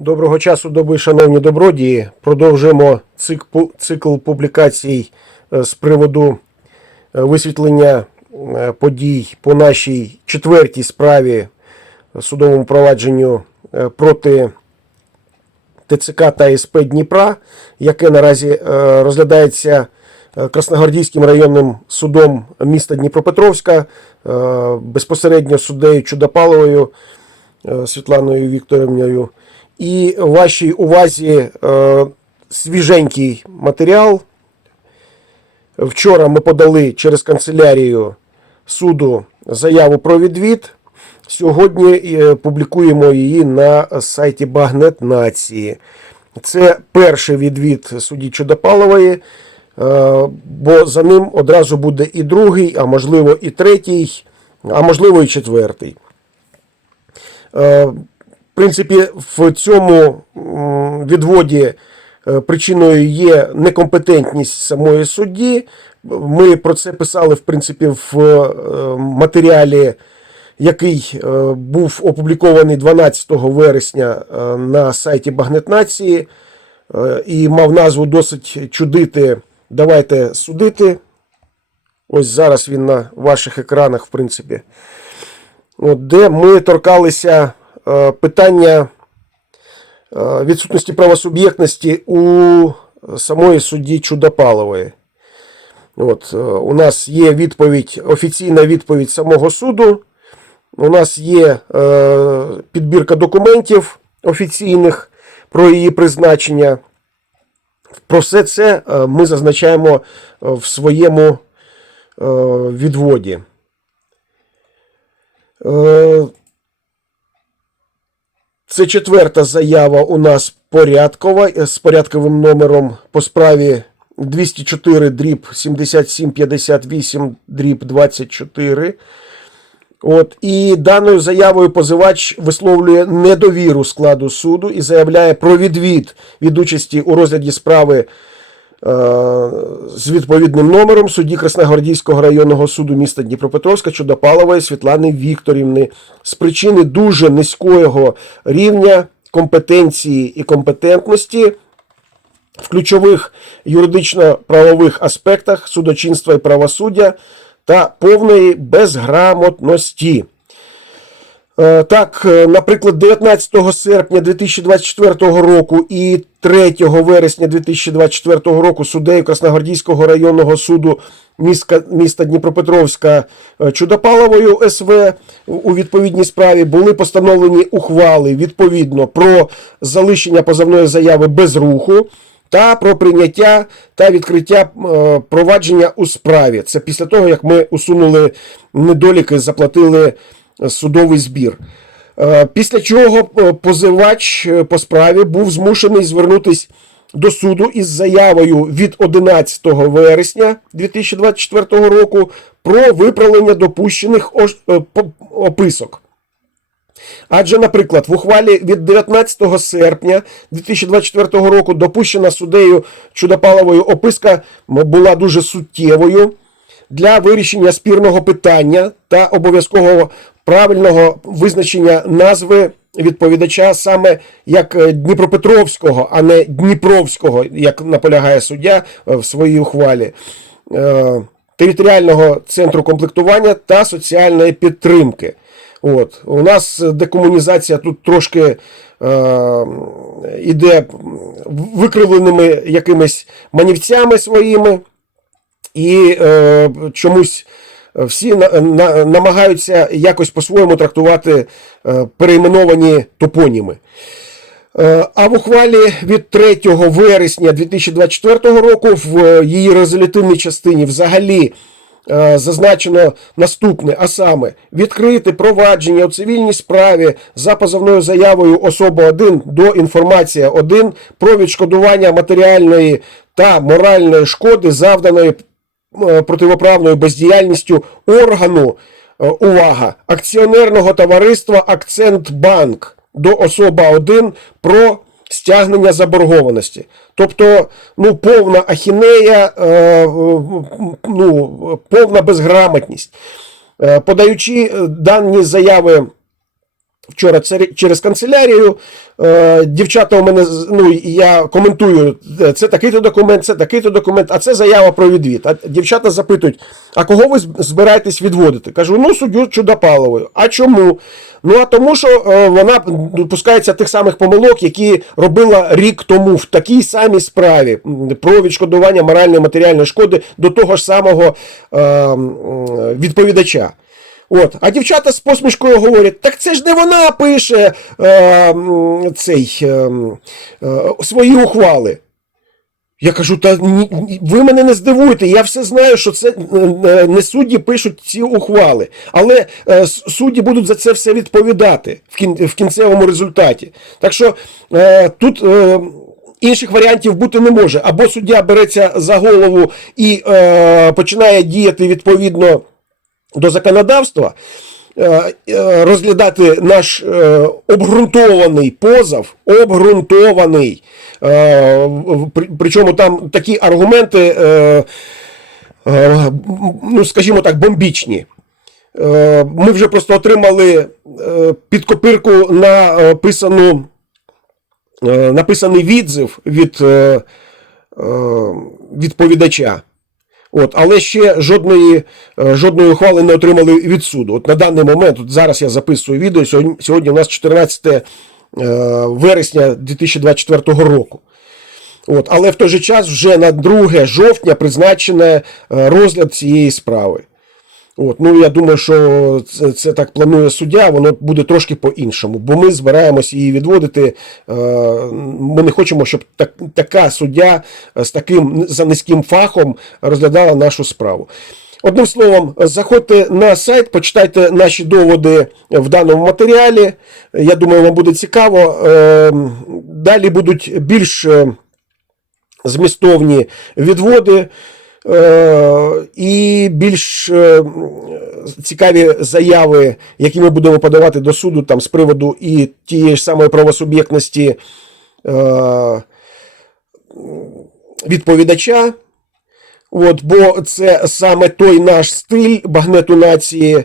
Доброго часу доби, шановні добродії. Продовжуємо цикл, публікацій е, з приводу е, висвітлення е, подій по нашій четвертій справі судовому провадженню проти ТЦК та СП Дніпра, яке наразі розглядається Красногвардійським районним судом міста Дніпропетровська, безпосередньо суддею Чудопаловою Світланою Вікторівною. І вашій увазі е, свіженький матеріал. Вчора ми подали через канцелярію суду заяву про відвід. Сьогодні е, публікуємо її на сайті Багнет Нації. Це перший відвід судді Чудопалової, е, бо за ним одразу буде і другий, а можливо і третій, а можливо і четвертий. Принципі, в цьому відводі е, причиною є некомпетентність самої судді. Ми про це писали, в принципі, в е, матеріалі, який е, був опублікований 12 вересня на сайті Багнет Нації е, і мав назву досить чудити. Давайте судити. Ось зараз він на ваших екранах, в принципі. Де ми торкалися питання е, відсутності правосуб'єктності у самої судді Чудопалової. От, е, у нас є відповідь, офіційна відповідь самого суду. У нас є е, підбірка документів офіційних про її призначення. Про все це е, ми зазначаємо е, в своєму е, відводі. Е, Це четверта заява у нас порядкова е, з порядковим номером по справі 204 дріб 7758 дріб 24. От, і даною заявою позивач висловлює недовіру складу суду і заявляє про відвід від участі у розгляді справи з відповідним номером судді Красногвардійського районного суду міста Дніпропетровська Чудопалової Світлани Вікторівни з причини дуже низького рівня компетенції і компетентності в ключових юридично-правових аспектах судочинства і правосуддя та повної безграмотності. Е, Так, е, наприклад, 19 серпня 2024 року і 3 вересня 2024 року суддею Красногвардійського районного суду міста, Дніпропетровська е, Чудопаловою СВ у відповідній справі були постановлені ухвали відповідно про залишення позовної заяви без руху та про прийняття та відкриття провадження у справі. Це після того, як ми усунули недоліки, заплатили судовий збір. Е, Після чого е, позивач е, по справі був змушений звернутися до суду із заявою від 11 вересня 2024 року про виправлення допущених описок. Адже, наприклад, в ухвалі від 19 серпня 2024 року допущена суддею Чудопаловою описка була дуже суттєвою для вирішення спірного питання та обов'язкового правильного визначення назви відповідача саме як е, Дніпропетровського, а не Дніпровського, як наполягає суддя е, в своїй ухвалі. Е, Територіального центру комплектування та соціальної підтримки. От. У нас декомунізація тут трошки е, іде викривленими якимись манівцями своїми, і е, чомусь всі на, на, намагаються якось по-своєму трактувати е, перейменовані топоніми. Е, А в ухвалі від 3 вересня 2024 року в її резолютивній частині взагалі е, зазначено наступне, а саме відкрити провадження у цивільній справі за позовною заявою особа 1 до інформація 1 про відшкодування матеріальної та моральної шкоди, завданої противоправною бездіяльністю органу, е, увага, акціонерного товариства Акцентбанк до особа 1 про стягнення заборгованості. Тобто, ну, повна ахінея, е, е, ну, повна безграмотність. Е, Подаючи е, дані заяви вчора через канцелярію. Е, Дівчата у мене ну, я коментую, е, це такий-то документ, це такий-то документ, а це заява про відвід. А дівчата запитують: а кого ви збираєтесь відводити? Кажу, ну суддю Чудопаловою. А чому? Ну а тому, що е, вона допускається тих самих помилок, які робила рік тому в такій самій справі про відшкодування моральної матеріальної шкоди до того ж самого е, відповідача. От. А дівчата з посмішкою говорять: так це ж не вона пише е, цей, е, е, свої ухвали. Я кажу, та ви мене не здивуєте, я все знаю, що це е, е, не судді пишуть ці ухвали, але е, судді будуть за це все відповідати в, кін, в кінцевому результаті. Так що тут інших варіантів бути не може. Або суддя береться за голову і починає діяти відповідно до законодавства, е, е, розглядати наш е, обґрунтований позов, обґрунтований. Причому там такі аргументи, ну, скажімо так, бомбічні. Ми вже просто отримали е, під копирку написану, написаний відзив від відповідача. От, але ще жодної, е, жодної ухвали не отримали від суду. От на даний момент, от зараз я записую відео, сьогодні, сьогодні у нас 14 е, вересня 2024 року. От, але в той же час вже на 2 жовтня призначене е, розгляд цієї справи. От, ну я думаю, що це, це так планує суддя, воно буде трошки по-іншому, бо ми збираємось її відводити. Е, ми не хочемо, щоб так, така суддя з таким за низьким фахом розглядала нашу справу. Одним словом, заходьте на сайт, почитайте наші доводи в даному матеріалі. Я думаю, вам буде цікаво. Е, Далі будуть більш е, змістовні відводи. Е, і більш е, цікаві заяви, які ми будемо подавати до суду там, з приводу і тієї ж самої правосуб'єктності е, відповідача. От, бо це саме той наш стиль багнету нації,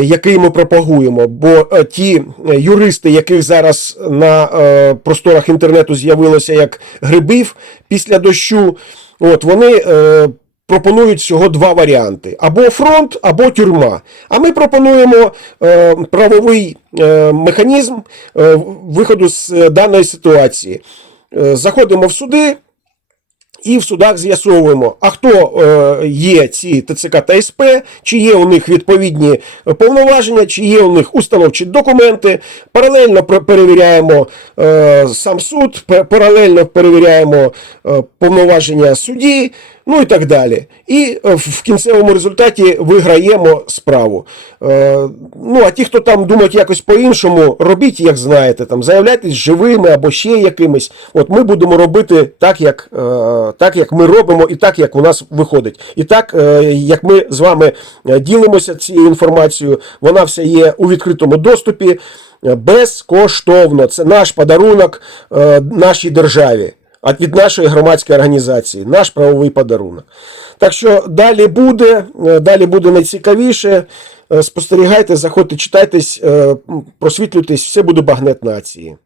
який ми пропагуємо. Бо ті юристи, яких зараз на просторах інтернету з'явилося як грибів після дощу, от, вони е, пропонують всього два варіанти: або фронт, або тюрма. А ми пропонуємо е, правовий е, механізм е, виходу з е, даної ситуації. Е, заходимо в суди. І в судах з'ясовуємо, а хто е, є ці ТЦК та СП, чи є у них відповідні повноваження, чи є у них установчі документи. Паралельно перевіряємо е, сам суд, паралельно перевіряємо повноваження судді, ну і так далі. І е, в кінцевому результаті виграємо справу. Е, ну, а ті, хто там думають якось по-іншому, робіть, як знаєте, там, заявляйтесь живими або ще якимись. От ми будемо робити так, як, е, так, як ми робимо, і так, як у нас виходить. І так, як ми з вами ділимося цією інформацією, вона вся є у відкритому доступі безкоштовно. Це наш подарунок нашій державі. А від нашої громадської організації, наш правовий подарунок. Так що далі буде, е, далі буде найцікавіше. Е, Спостерігайте, заходьте, читайтесь, е, просвітлюйтесь, все буде багнет нації.